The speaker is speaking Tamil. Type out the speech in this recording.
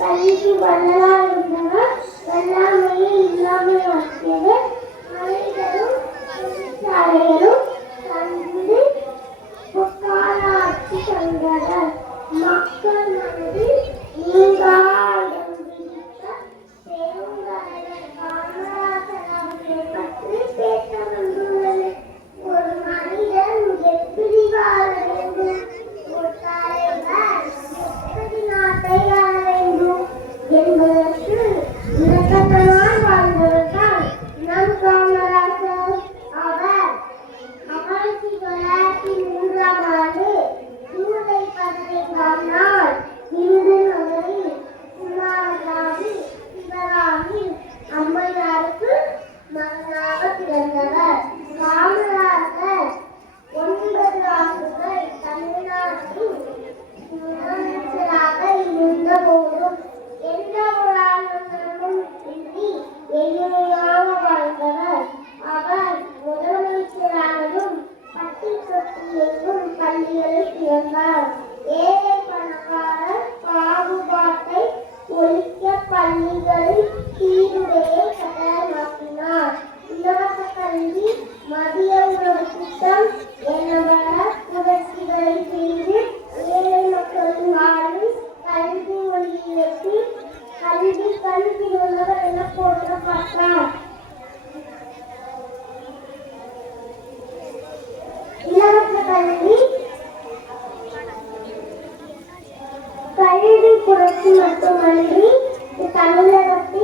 கல்விக்கு வள்ளலார் இருந்தவர் வெள்ளாமையை இல்லாமல் ஆக்கியது. மனிதரும் தொழிற்சாலைகளும் தந்து பொக்காலாட்சி தந்தனர். மக்கள் மனதில் நீங்காத பெருங்கலைஞர் காமராஜர் அவர்களை பற்றி பேச வந்துள்ளது. ஒரு மனிதன் எப்படி வாழ வேண்டும், ஒரு தலைவர் எப்படி நாட்டை ஆள வேண்டும் என்பதற்கு இலக்கணமாய் வாழ்ந்தவர்தான் நம் காமராஜர். அவர் 1903 ஜூலை 15 நாள் இந்து நகரில் சுமாரதாவி சிவராமி அம்மையாருக்கு மகனாக பிறந்தவர். காமராஜர் 9 ஆண்டுகள் தமிழ்நாட்டின் முதலமைச்சராக இருந்த போதும் எந்த ஒரு ஆலோசனையும் இன்றி எளிமையாக வாழ்ந்தவர். அவர் முதலமைச்சரானதும் பட்டி தொட்டி எங்கும் பள்ளிகளை திறந்தார். ஏழை பணக்காரர் பாகுபாட்டை ஒழிக்க பள்ளிகளில் சீருடையை கட்டாயமாக்கினார். இலவச கல்வி, மதிய உணவு திட்டம் என பல புரட்சிகளை செய்து ஏழை மக்களின் வாழ்வில் கல்வி ஒளியேற்றி கல்வி கல்வி உள்ளவர் என போற்றப்பட்டார். இலவச கல்வி புரட்சி மட்டுமன்றி தமிழகத்தில்